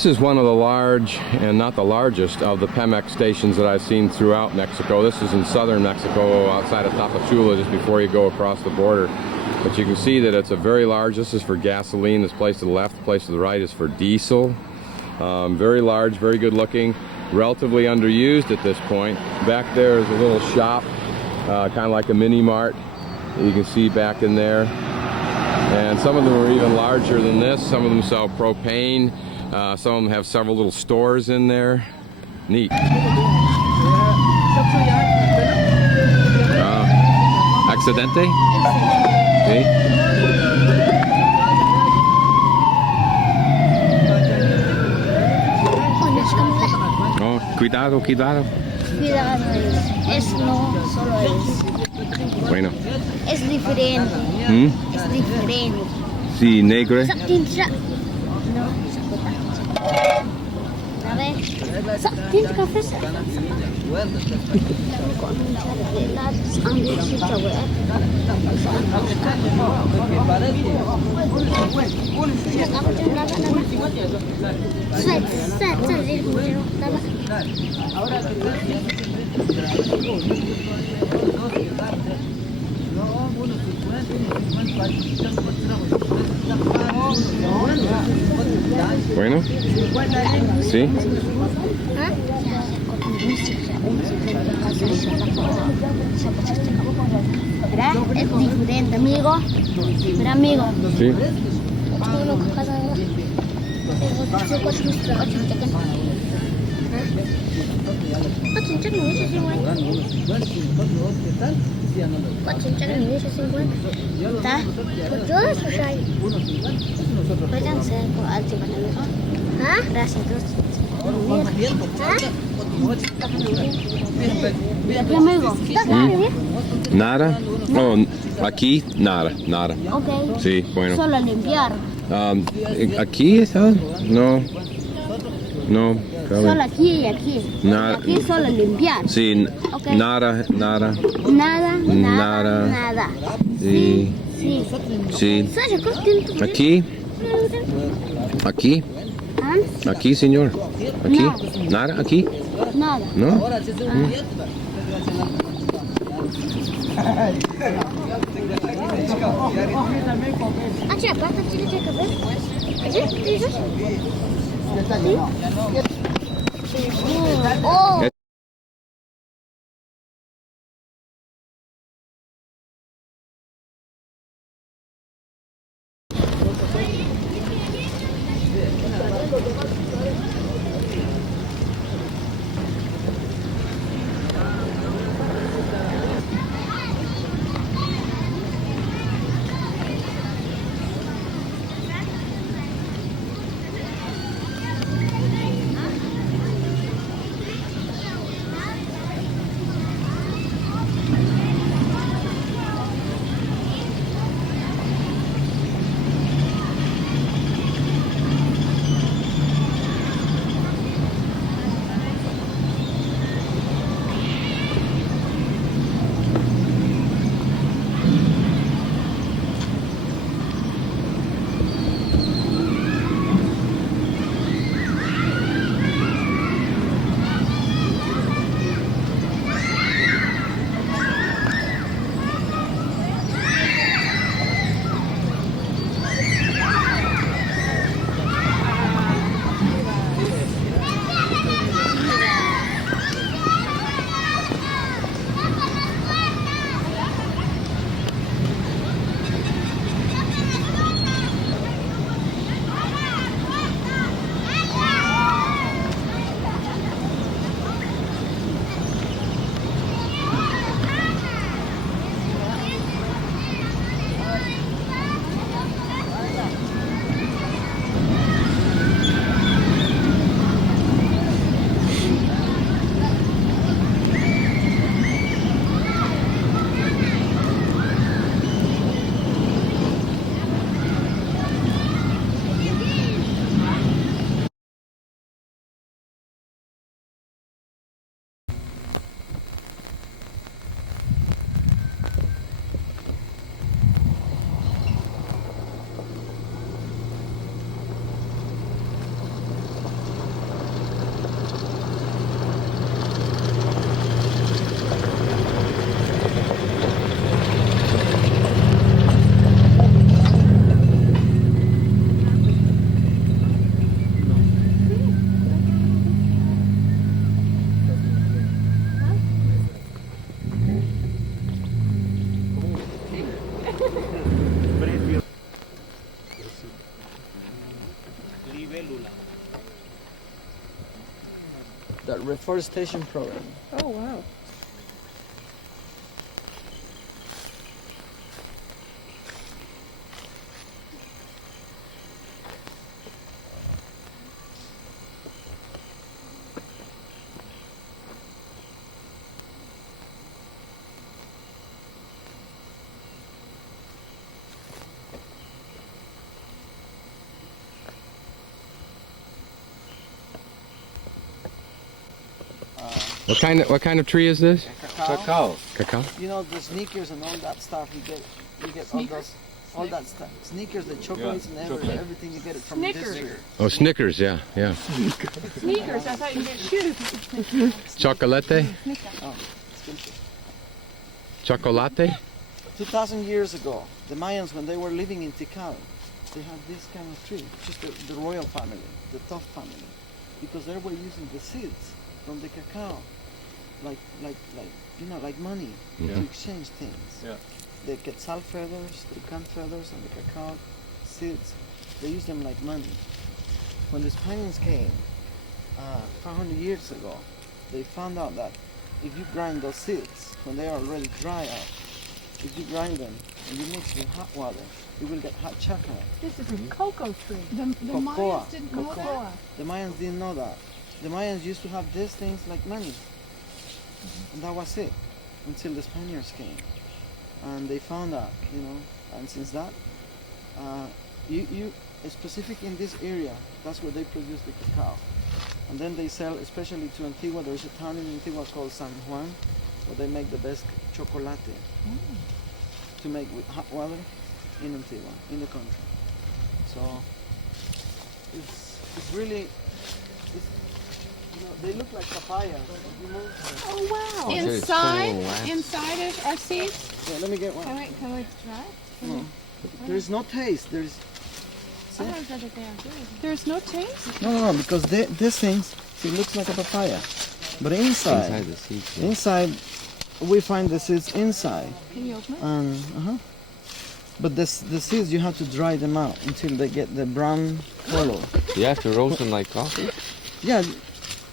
This is one of the large, and not the largest, of the Pemex stations that I've seen throughout Mexico. This is in southern Mexico, outside of Tapachula, just before you go across the border. But you can see that it's a very large. This is for gasoline. This place to the left, the place to the right is for diesel. Very large, very good looking, relatively underused at this point. Back there is a little shop, kind of like a mini mart. You can see back in there. And some of them are even larger than this. Some of them sell propane. Some of them have several little stores in there. Neat. Accidente? Sí. Oh, cuidado, cuidado. Cuidado, es no solo es. Bueno. Es diferente. Es diferente. Sí, negro. No, a ver, ¿tienes café? Bueno, sí. ¿Verdad? Es diferente, amigo. ¿Verdad, amigo? Sí. Gracias. Nada. Oh, aquí nada, nada. Okay. Sí, bueno. Solo limpiar. Aquí está. No. No. Solo aquí y aquí. Nada. Aquí solo limpiar. Sí. Okay. Nada, nada. Nada, nada, nada. Sí. Sí. Sí. Aquí. Aquí. Aquí, señor. Aquí. No. Nada, aquí. Nada. No. Oh. the reforestation program. Oh, wow. What kind of tree is this? Cacao. Cacao. You know the sneakers and all that stuff. You get all that stuff. Sneakers, the chocolates and everything. You get it from Snickers. this tree. Oh, Snickers, yeah. Sneakers, I thought you get shoes. Chocolate? Oh, it's good. Chocolate? 2,000 years ago, the Mayans, when they were living in Tikal, they had this kind of tree, just the royal family, the top family, because they were using the seeds from the cacao, like money to exchange things. Yeah. The quetzal feathers, the toucan feathers, and the cacao seeds, they used them like money. When the Spaniards came 500 years ago, they found out that if you grind those seeds, when they are already dry out, if you grind them and you mix with hot water, you will get hot chocolate. This is a cocoa tree. The Cocoa. Mayans didn't know Cocoa. that. The Mayans didn't know that. The Mayans used to have these things like money. And that was it until the Spaniards came. And they found out, and since that, specific in this area, that's where they produce the cacao. And then they sell, especially to Antigua. There's a town in Antigua called San Juan, where they make the best chocolate to make with hot water in Antigua, in the country. So it's really, they look like papaya. Oh, wow. Inside of our seeds. Yeah, let me get one. Can we try? No. There's no taste. There's There's no taste? no, because these things, it looks like a papaya, but inside the seeds. inside we find the seeds inside. Can you open it? And but the seeds, you have to dry them out until they get the brown color. You have to roast them like coffee? Yeah,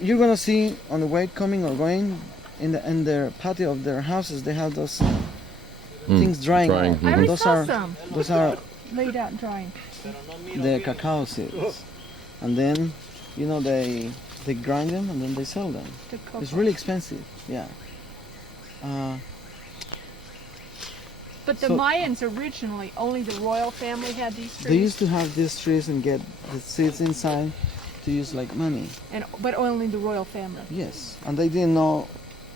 you're gonna see on the way coming or going in their patio of their houses, they have those things drying. drying. Out. I already Those saw are some. those are Laid out and drying. the cacao seeds, and then they grind them and then they sell them. The cocoa. It's really expensive. Yeah. But the so- Mayans originally, only the royal family had these trees? They used to have these trees and get the seeds inside to use like money. But only the royal family. Yes, and they didn't know,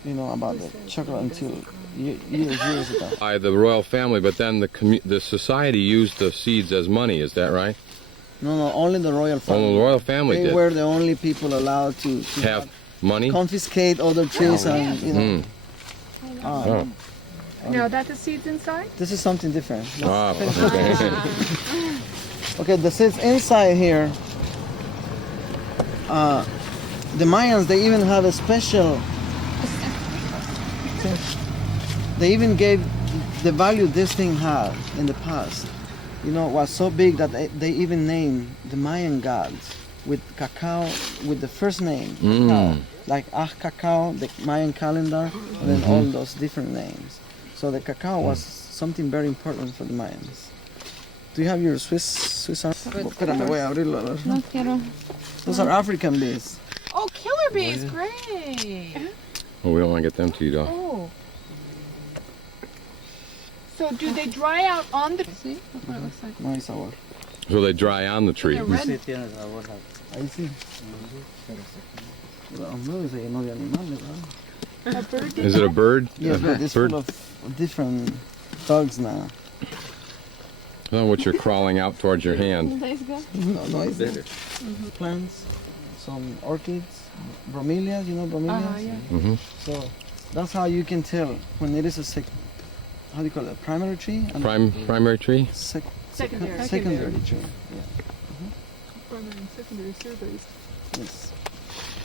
about the chocolate until years ago. By the royal family, but then the society used the seeds as money. Is that right? No, only the royal family. Only the royal family They did. were the only people allowed to Have money? confiscate other trees and Mm. Oh. Now, that's the seeds inside? This is something different. Wow. Okay. Okay, the seeds inside here. The Mayans, they even have a special. They even gave the value this thing had in the past. Was so big that they even named the Mayan gods with cacao, with the first name, cacao. Like Cacao, the Mayan calendar, and then all those different names. So the cacao was something very important for the Mayans. Do you have your Swiss Espérame, voy a abrirlo. No quiero. Those are African bees. Oh, killer bees, great. Well, we don't want to get them to you, though. Oh. So do they dry out on the... See? That's what it looks like. No hay sabor. So they dry on the tree. They're red. Ahí sí. El ombligo se llenó de animales, ¿verdad? A bird did Is it a that? bird? Yes, but it's Bird? full of different thugs now. Oh, what you're crawling out towards your hand. No, it's plants, some orchids, bromelias, bromelias? Yeah. So that's how you can tell when it is how do you call it, a primary tree? And Primary tree? Secondary. secondary tree. Primary and secondary surveys. Yes.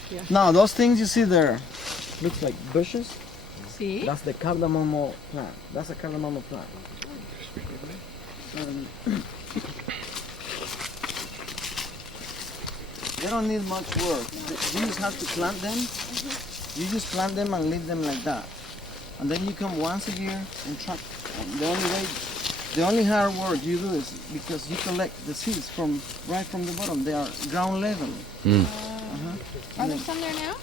Yeah. Now those things you see there, looks like bushes. See? That's the cardamomo plant. That's a cardamomo plant. They don't need much work. You just have to plant them. You just plant them and leave them like that. And then you come once a year and track. The only hard work you do is because you collect the seeds from right from the bottom. They are ground level. Are there some there now?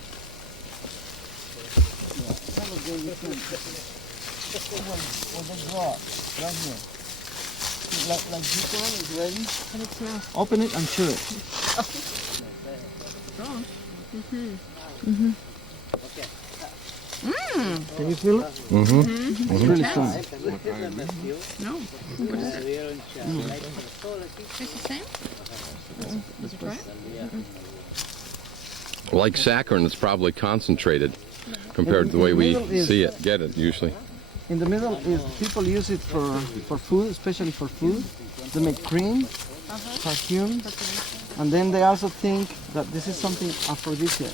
Some of them you can. When they grow up, right here. Like this one is ready. How does it smell? Open it and chew it. Can you feel it? It's really strong. No. What is it? Tastes the same? Did you try it? Like saccharin, it's probably concentrated compared to the way we get it usually. In the middle is people use it for food, especially for food. They make cream, perfume, and then they also think that this is something aphrodisiac.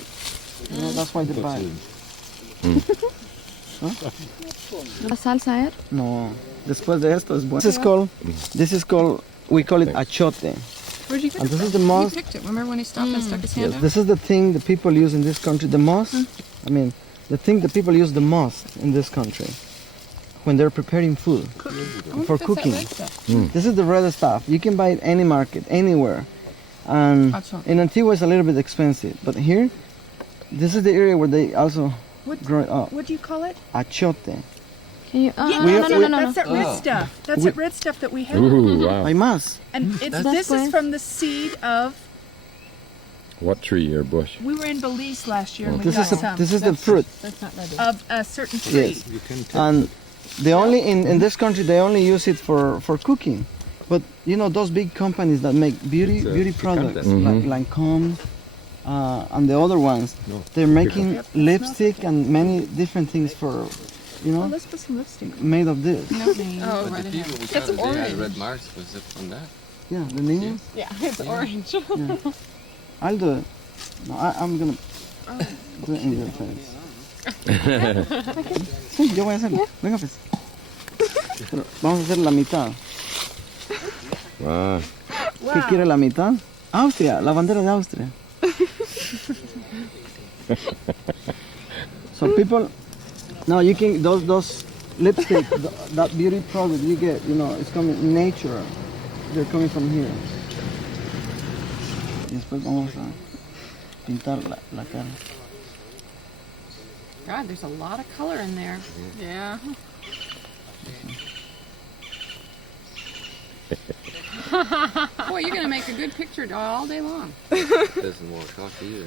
You know, that's why they buy it. La salsa, ¿eh? No, después de esto es bueno. This is called, we call it achote. Where'd you get And it this from? is the most, You picked it. Remember when he stopped and stuck his hand yes, out? this is the thing the people use in this country the most. I mean, the thing that people use the most in this country when they're preparing food for cooking. This is the red stuff. You can buy it any market, anywhere. And in Antigua it's a little bit expensive, but here, this is the area where they also grow it up. What do you call it? Achote. Can you, That's that red stuff. That's that red stuff that we have. Ooh, wow. Hay más. And this is from the seed of. What tree or bush? We were in Belize last year and we This got is some this is the fruit. of a certain tree. Yes. And they only in this country they only use it for cooking. But you know those big companies that make beauty products like Lanquín and the other ones, they're making lipstick and many different things for, you know, Let's put some lipstick. made of this. Oh, But the people we saw that they had red marks, was it from that? Yeah, the niños. Yeah, it's orange. Yeah. I'll do it. No, I'm gonna do it in your face. Sí, yo voy a hacerlo. Venga pues. Pero vamos a hacer la mitad. Wow. ¿Qué quiere la mitad? Austria, la bandera de Austria. So people, no, you can those lipstick, that beauty product you get, you know, it's coming nature. They're coming from here. Y después vamos a pintar la cara. God, there's a lot of color in there. Yeah. Boy, you're going to make a good picture all day long. Doesn't work off either.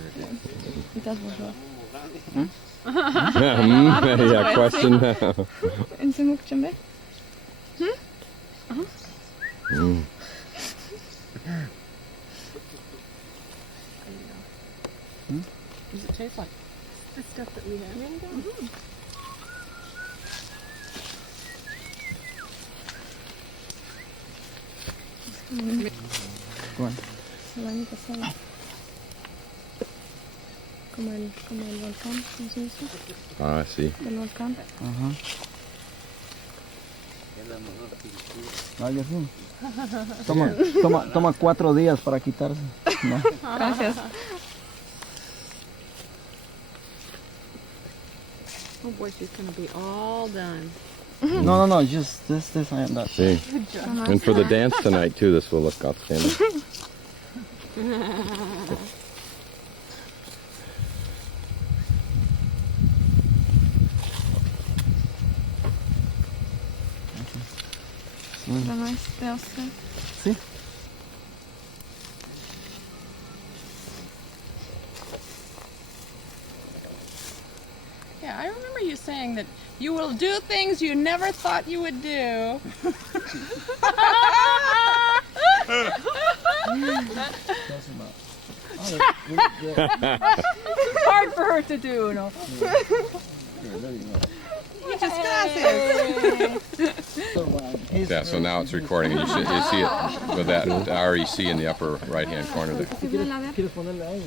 It does work. Yeah, question now. In Semuc Champey? Does it taste like the stuff that we have? Go on. El año pasado. Como el volcán, ¿cómo se dice? Ah, sí. Del volcán. Vaya sí. Toma 4 días para quitarse. No. Gracias. Oh boy, she's going to be all done. No, just this and that. See. And for the dance tonight too, this will look outstanding. La nuez de Austria. Sí. Yeah, I remember you saying that you will do things you never thought you would do. Hard for her to do, no? Muchas gracias. Yeah, so now it's recording, and you see it with that REC in the upper right-hand corner there. ¿Quieres ponerle ahí?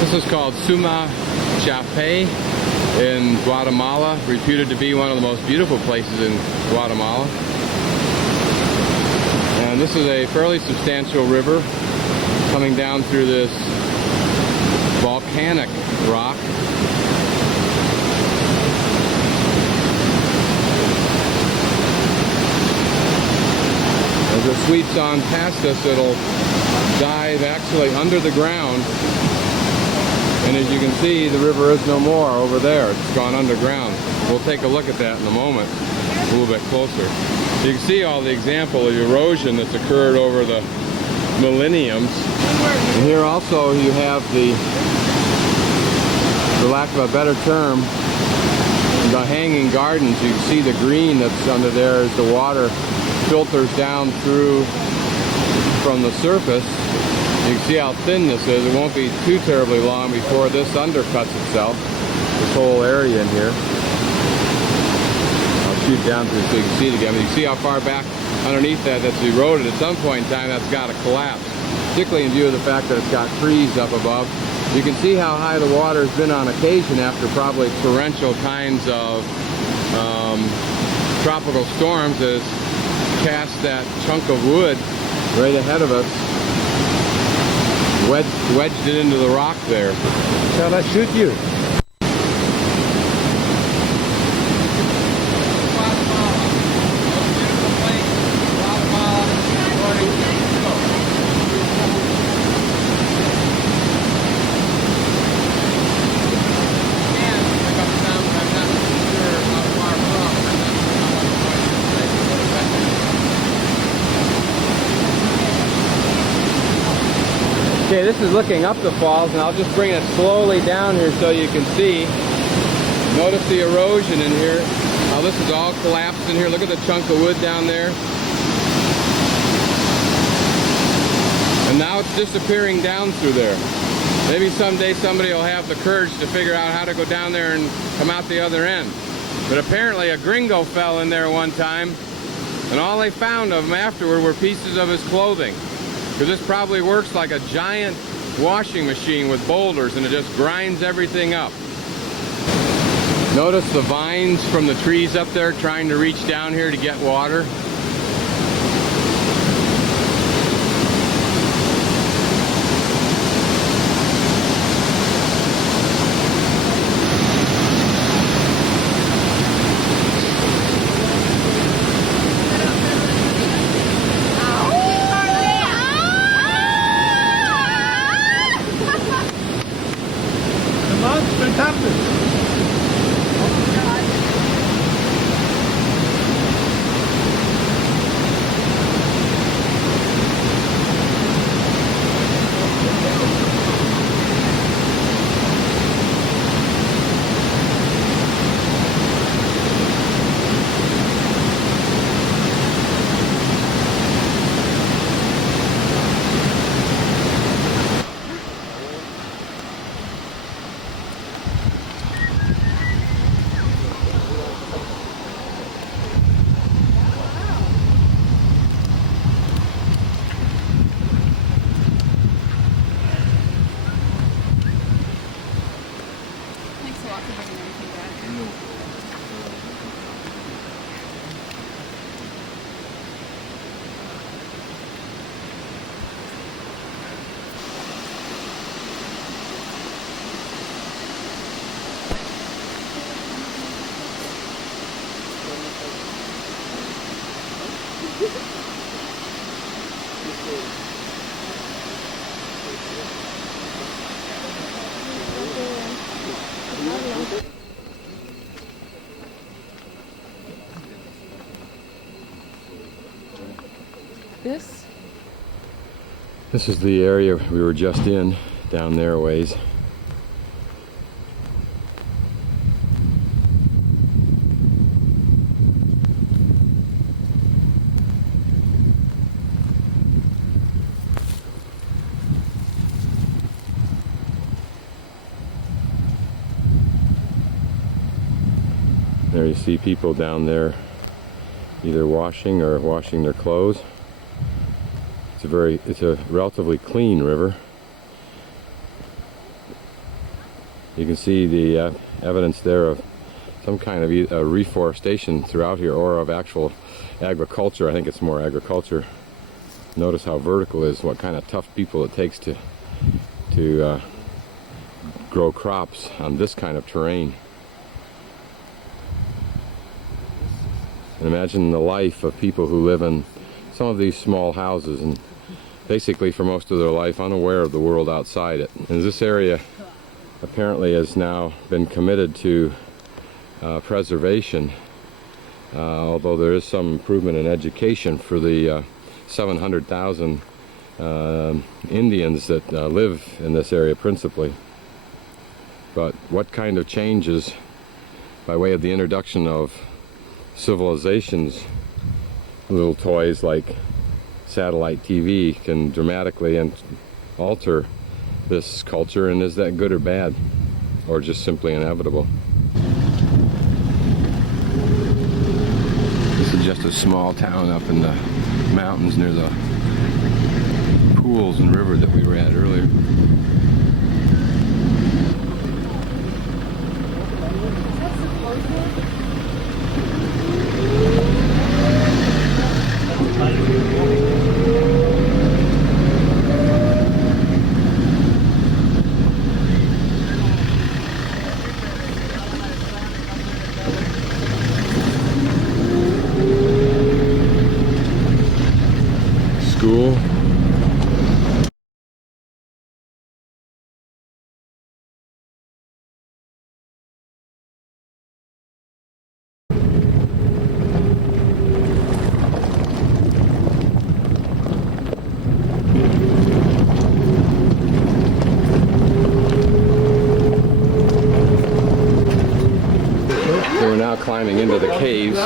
This is called Semuc Champey in Guatemala, reputed to be one of the most beautiful places in Guatemala. And this is a fairly substantial river coming down through this volcanic rock. As it sweeps on past us, it'll dive actually under the ground. And as you can see, the river is no more over there. It's gone underground. We'll take a look at that in a moment, a little bit closer. You can see all the example of erosion that's occurred over the millenniums. And here also you have the, for lack of a better term, the hanging gardens. You can see the green that's under there as the water filters down through from the surface. You can see how thin this is. It won't be too terribly long before this undercuts itself, this whole area in here. I'll shoot down through so you can see it again. But you can see how far back underneath that's eroded. At some point in time, that's got to collapse, particularly in view of the fact that it's got trees up above. You can see how high the water's been on occasion after probably torrential kinds of tropical storms that has cast that chunk of wood right ahead of us, wedged it into the rock there. Shall I shoot you? Okay, this is looking up the falls, and I'll just bring it slowly down here so you can see. Notice the erosion in here. How this is all collapsed in here. Look at the chunk of wood down there. And now it's disappearing down through there. Maybe someday somebody will have the courage to figure out how to go down there and come out the other end. But apparently a gringo fell in there one time, and all they found of him afterward were pieces of his clothing. Because this probably works like a giant washing machine with boulders, and it just grinds everything up. Notice the vines from the trees up there trying to reach down here to get water. This is the area we were just in, down there a ways. There you see people down there either washing or washing their clothes. It's a relatively clean river. You can see the evidence there of some kind of reforestation throughout here, or of actual agriculture. I think it's more agriculture. Notice how vertical it is, what kind of tough people it takes to grow crops on this kind of terrain. And imagine the life of people who live in some of these small houses and basically for most of their life unaware of the world outside it. And this area apparently has now been committed to preservation, although there is some improvement in education for the 700,000 Indians that live in this area principally. But what kind of changes by way of the introduction of civilization's little toys like satellite TV can dramatically alter this culture, and is that good or bad, or just simply inevitable? This is just a small town up in the mountains near the pools and river that we were at earlier. School. So we're now climbing into the caves.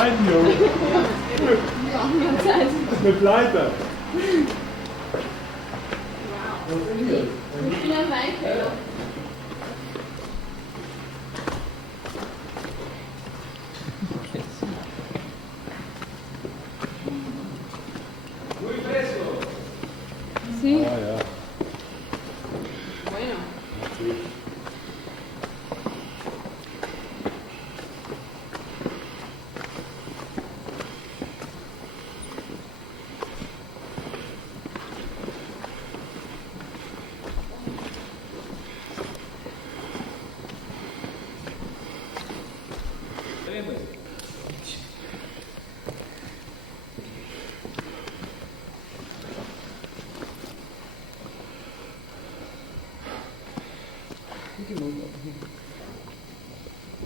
Sí. Oh, yeah. Bueno.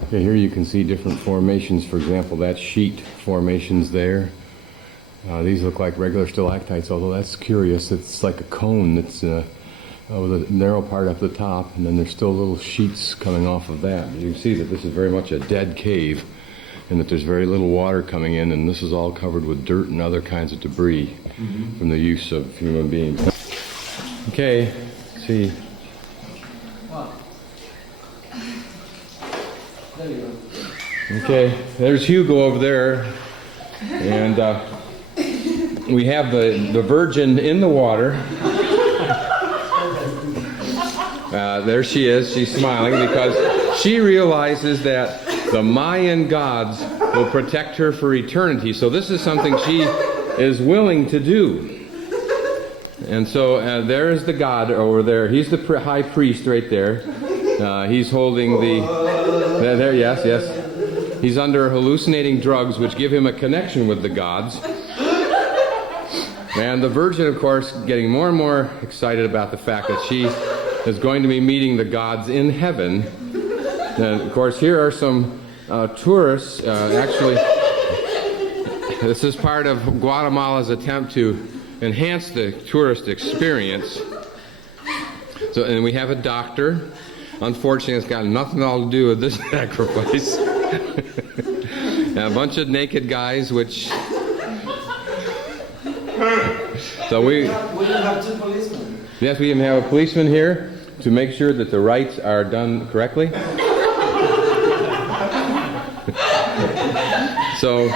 Okay, here you can see different formations. For example, that sheet formations there. These look like regular stalactites, although that's curious. It's like a cone that's with a narrow part up the top, and then there's still little sheets coming off of that. You can see that this is very much a dead cave, and that there's very little water coming in, and this is all covered with dirt and other kinds of debris from the use of human beings. Okay, let's see. Okay, there's Hugo over there, and we have the Virgin in the water. There she is. She's smiling because she realizes that the Mayan gods will protect her for eternity. So this is something she is willing to do. And so there is the god over there. He's the high priest right there. He's holding the... There, yes, yes. He's under hallucinating drugs which give him a connection with the gods. And the Virgin, of course, getting more and more excited about the fact that she is going to be meeting the gods in heaven. And, of course, here are some tourists. Actually, this is part of Guatemala's attempt to enhance the tourist experience. So, and we have a doctor. Unfortunately, it's got nothing at all to do with this sacrifice. And a bunch of naked guys, which... So we have two policemen. Yes, we even have a policeman here to make sure that the rites are done correctly. So,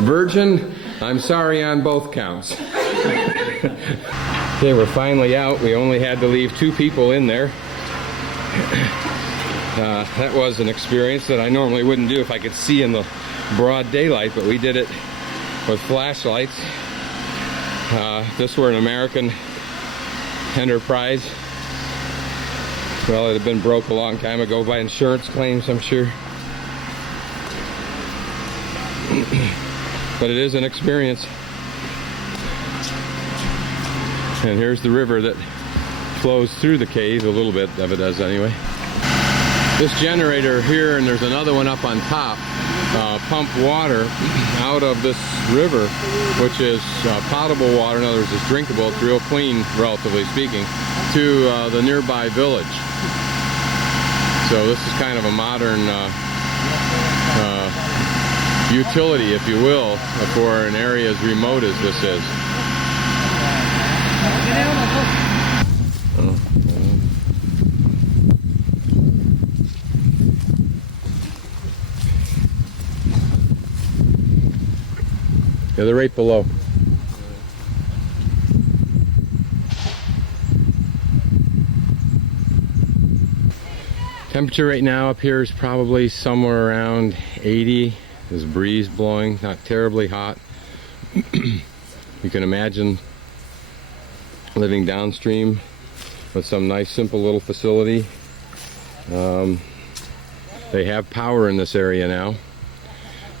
Virgin, I'm sorry on both counts. Okay, we're finally out. We only had to leave 2 people in there. That was an experience that I normally wouldn't do if I could see in the broad daylight, but we did it with flashlights. This were an American enterprise. Well, it had been broke a long time ago by insurance claims, I'm sure. But it is an experience. And here's the river that flows through the cave, a little bit of it does anyway. This generator here, and there's another one up on top, pump water out of this river, which is potable water. In other words, it's drinkable. It's real clean, relatively speaking, to the nearby village. So this is kind of a modern utility, if you will, for an area as remote as this is. Yeah, they're right below. Temperature right now up here is probably somewhere around 80. There's a breeze blowing, not terribly hot. You can imagine living downstream with some nice simple little facility. They have power in this area now.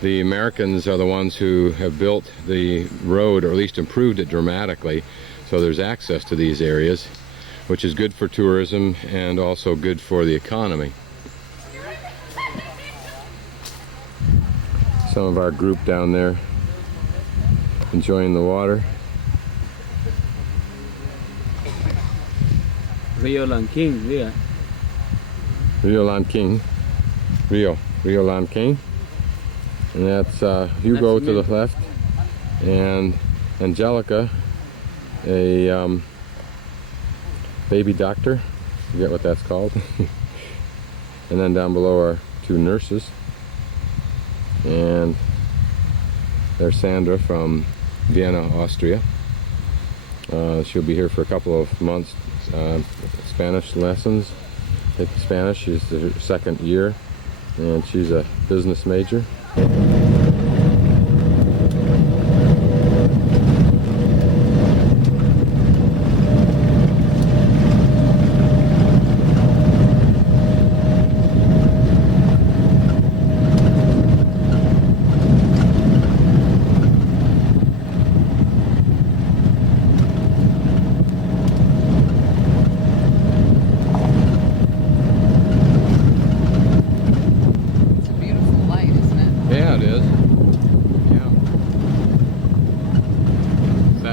The Americans are the ones who have built the road, or at least improved it dramatically, so there's access to these areas, which is good for tourism and also good for the economy. Some of our group down there enjoying the water. Rio Lanquín, yeah. Rio Lanquín. Rio Lanquín. And that's Hugo to the left, and Angelica, a baby doctor, I forget what that's called. And then down below are two nurses, and there's Sandra from Vienna, Austria. She'll be here for a couple of months. Spanish lessons, taking Spanish. She's her second year, and she's a business major.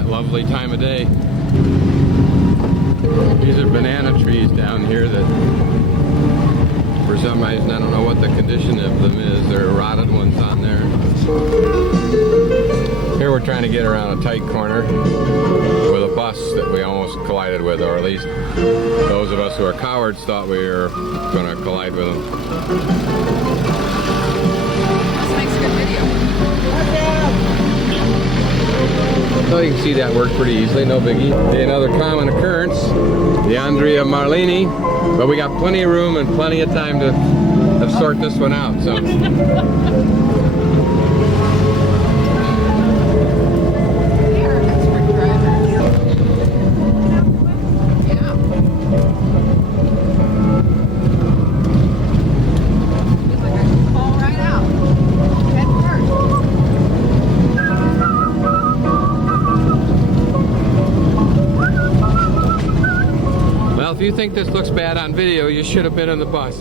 Lovely time of day. These are banana trees down here that for some reason, I don't know what the condition of them is. There are rotted ones on there. Here we're trying to get around a tight corner with a bus that we almost collided with, or at least those of us who are cowards thought we were going to collide with them. This makes a good video. So you can see that worked pretty easily, no biggie. Okay, another common occurrence, the Andrea Marlini, but we got plenty of room and plenty of time to sort this one out. So. Here, that's for drivers. Yeah. Looks like I should fall right out. Head first. Well, if you think this looks bad on video, you should have been on the bus.